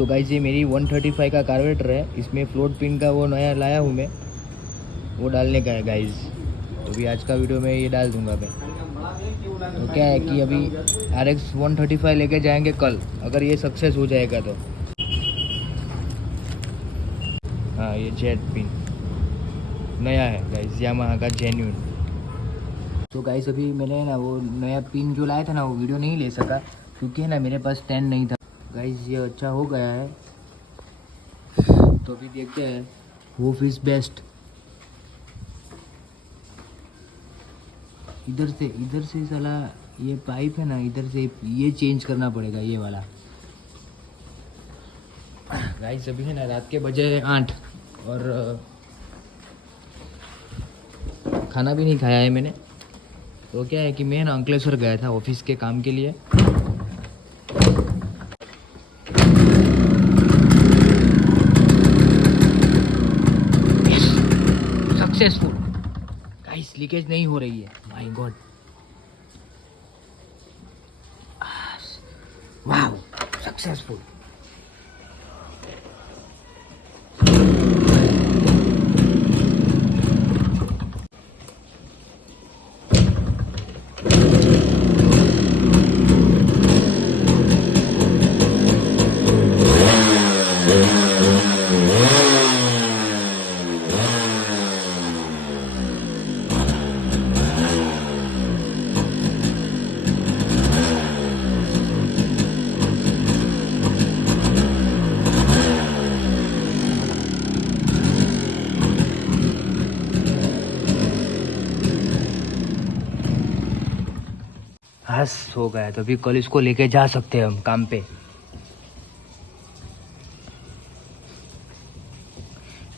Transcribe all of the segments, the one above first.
So guys ये मेरी 135 का कार्बोरेटर है, इसमें फ्लोट पिन का वो नया लाया हूँ मैं, वो डालने का है गाइस। तो भी आज का वीडियो में ये डाल दूंगा मैं। तो क्या है कि अभी RX 135 लेके जाएंगे कल, अगर ये सक्सेस हो जाएगा तो। हाँ ये जेट पिन नया है गाइस, यामाहा का जेन्यून। तो गाइस अभी मैंने ना वो नया पिन जो लाया था ना, वो वीडियो नहीं ले सका क्योंकि है ना मेरे पास स्टैंड नहीं था गाइस। ये अच्छा हो गया है, तो अभी देखते हैं होप इज बेस्ट। इधर से साला ये पाइप है ना, इधर से ये चेंज करना पड़ेगा ये वाला गाइस। अभी है ना रात के बजे 8 और खाना भी नहीं खाया है मैंने। तो क्या है कि मैं ना अंकलेश्वर गया था ऑफिस के काम के लिए। सक्सेसफुल गाइस, लीकेज नहीं हो रही है, माय गॉड, वाओ सक्सेसफुल। हस हो गया, तो अभी कल इसको लेके जा सकते हैं हम काम पे।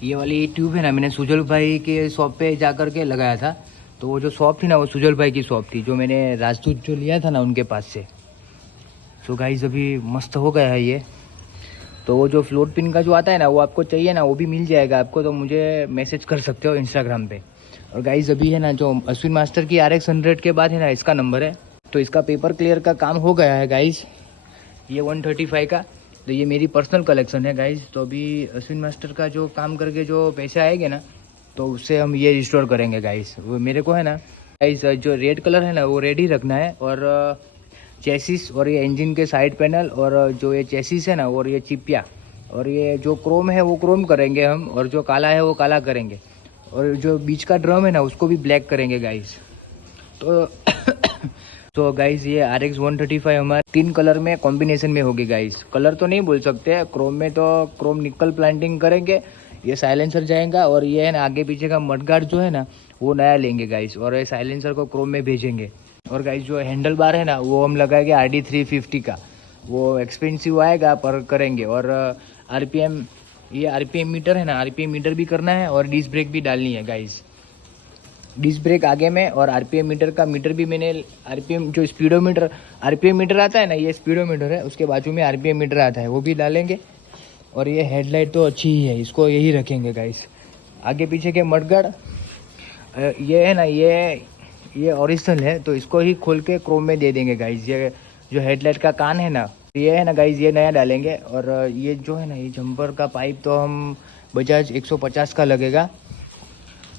ये वाली ट्यूब है ना, मैंने सुजल भाई के शॉप पे जा कर के लगाया था। तो वो जो शॉप थी ना, वो सुजल भाई की शॉप थी, जो मैंने राजदूत जो लिया था ना उनके पास से। सो गाइस अभी मस्त हो गया है ये। तो वो जो फ्लोट पिन का जो आता है ना, वो आपको चाहिए ना, वो भी मिल जाएगा आपको। तो मुझे मैसेज कर सकते हो इंस्टाग्राम पे। और गाइस अभी है ना जो अश्विन मास्टर की RX 100 के बाद है ना, इसका नंबर है। तो इसका पेपर क्लियर का काम हो गया है गाइस, ये 135 का। तो ये मेरी पर्सनल कलेक्शन है गाइस। तो अभी अश्विन मास्टर का जो काम करके जो पैसे आएंगे ना, तो उससे हम ये रिस्टोर करेंगे गाइस। वो मेरे को है ना गाइस, जो रेड कलर है ना वो रेड ही रखना है। और चेसिस और ये इंजन के साइड पैनल और जो ये चेसिस है ना, और ये चिपिया और ये जो क्रोम है वो क्रोम करेंगे हम, और जो काला है वो काला करेंगे। और जो बीच का ड्रम है ना उसको भी ब्लैक करेंगे गाइस। तो तो गाइस ये RX 135 हमारे 3 कलर में कॉम्बिनेशन में होगी गाइस। कलर तो नहीं बोल सकते, क्रोम में तो क्रोम निकल प्लांटिंग करेंगे, ये साइलेंसर जाएगा। और ये है ना आगे पीछे का मडगार्ड जो है ना वो नया लेंगे गाइस, और ये साइलेंसर को क्रोम में भेजेंगे। और गाइस जो हैंडल बार है ना वो हम लगाएंगे RD 350 का, वो एक्सपेंसिव आएगा पर करेंगे। और RPM, ये RPM मीटर है ना, RPM मीटर भी करना है और डिस्क ब्रेक भी डालनी है गाइस। डिस्क ब्रेक आगे में, और RPM मीटर का मीटर भी मैंने, RPM जो स्पीडोमीटर RPM मीटर आता है ना, ये स्पीडोमीटर है, उसके बाजू में RPM मीटर आता है, वो भी डालेंगे। और ये हेडलाइट तो अच्छी ही है, इसको यही रखेंगे गाइस। आगे पीछे के मडगार्ड ये है ना, ये ओरिजिनल है, तो इसको ही खोल के क्रोम में दे देंगे गाइस। ये जो हेडलाइट का कान है ना, ये है ना गाइस, ये नया डालेंगे। और ये जो है ना, ये जंपर का पाइप तो हम बजाज 150 का लगेगा,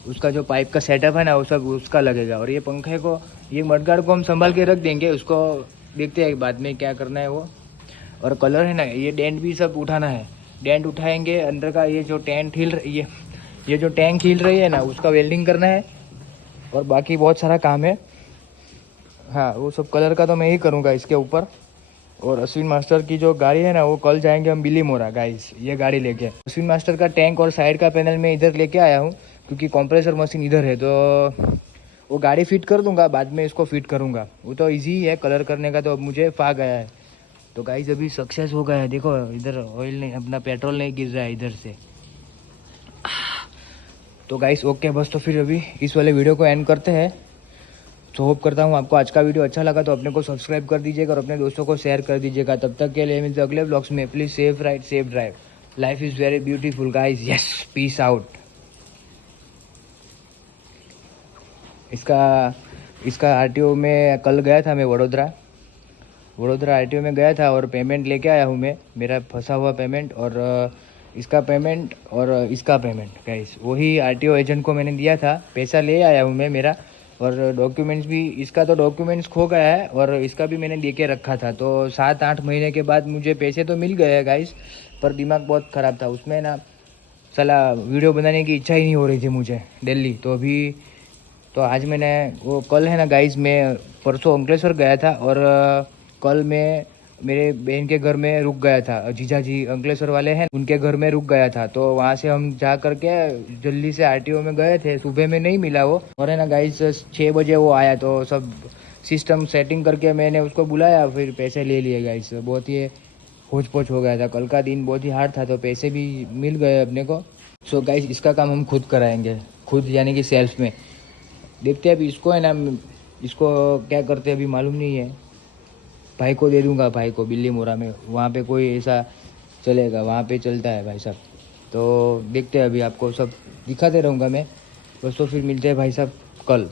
उसका जो पाइप का सेटअप है ना वो सब उसका लगेगा। और ये पंखे को, ये मडगार्ड को हम संभाल के रख देंगे, उसको देखते हैं बाद में क्या करना है वो। और कलर है ना, ये डेंट भी सब उठाना है, डेंट उठाएंगे। अंदर का ये जो टेंट हिल ये जो टैंक हिल रही है ना, उसका वेल्डिंग करना है। और बाकी बहुत सारा काम है, हाँ वो सब कलर का तो मैं ही करूँगा इसके ऊपर। और अश्विन मास्टर की जो गाड़ी है ना, वो कल जाएंगे हम बिली मोरा गाइस, ये गाड़ी लेके। अश्विन मास्टर का टैंक और साइड का पैनल मैं इधर लेके आया हूँ, क्योंकि कंप्रेसर मशीन इधर है। तो वो गाड़ी फिट कर दूंगा, बाद में इसको फिट करूँगा, वो तो इजी है कलर करने का। तो अब मुझे फा गया है। तो गाइस अभी सक्सेस हो गया है, देखो इधर ऑयल नहीं, अपना पेट्रोल नहीं गिर रहा है इधर से। तो गाइस ओके बस, तो फिर अभी इस वाले वीडियो को एंड करते हैं। तो होप करता हूँ आपको आज का वीडियो अच्छा लगा, तो अपने को सब्सक्राइब कर दीजिएगा और अपने दोस्तों को शेयर कर दीजिएगा। तब तक के लिए मिलते हैं अगले ब्लॉग्स में। Please safe ride safe drive, life is very beautiful guys, yes peace out. इसका RTO में कल गया था मैं वडोदरा, वडोदरा आरटीओ में गया था और पेमेंट लेके आया हूँ मैं, मेरा फंसा हुआ पेमेंट और इसका पेमेंट और इसका पेमेंट गाइस, वही आरटीओ एजेंट को मैंने दिया था, पैसा ले आया हूँ मैं मेरा। और डॉक्यूमेंट्स भी, इसका तो डॉक्यूमेंट्स खो गया है और इसका भी मैंने दे के रखा था। तो 7-8 महीने के बाद मुझे पैसे तो मिल गए हैं गाइस, पर दिमाग बहुत ख़राब था उसमें ना, साला वीडियो बनाने की इच्छा ही नहीं हो रही थी मुझे डेली। तो अभी तो आज मैंने वो, कल है ना गाइस, मैं परसों अंकलेश्वर गया था और कल मैं मेरे बहन के घर में रुक गया था, जीजा जी अंकलेश्वर वाले हैं उनके घर में रुक गया था। तो वहाँ से हम जा करके जल्दी से आरटीओ में गए थे, सुबह में नहीं मिला वो, और है ना गाइस 6 बजे वो आया। तो सब सिस्टम सेटिंग करके मैंने उसको बुलाया, फिर पैसे ले लिए गाइस। बहुत ही होच पोच हो गया था, कल का दिन बहुत ही हार्ड था, तो पैसे भी मिल गए अपने को। सो गाइस इसका काम हम खुद कराएंगे, खुद यानी कि सेल्फ में। देखते हैं अभी इसको, है ना, इसको क्या करते हैं अभी मालूम नहीं है। भाई को दे दूंगा, भाई को बिल्ली मोरा में, वहाँ पे कोई ऐसा चलेगा, वहाँ पे चलता है भाई साहब। तो देखते हैं अभी, आपको सब दिखाते रहूँगा मैं। बस तो फिर मिलते हैं भाई साहब कल।